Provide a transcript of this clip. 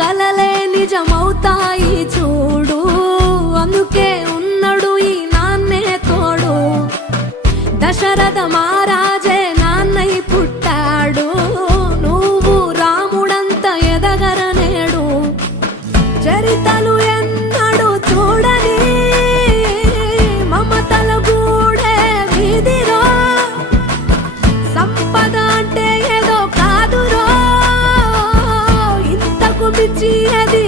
కలలే నిజమవుతాయి చూడు, అందుకే ఉన్నాడు ఈ నాన్నే తోడు. దశరథ మహారాజే నాన్నై పుట్టాడు, నువ్వు రాముడంత ఎదగరనేడు. చరితలు ఎన్నడు చూడని మమతల గూడే వీధిరో, సంపద అంటే ఏదో కాదురో, ఇంతకు మించి అది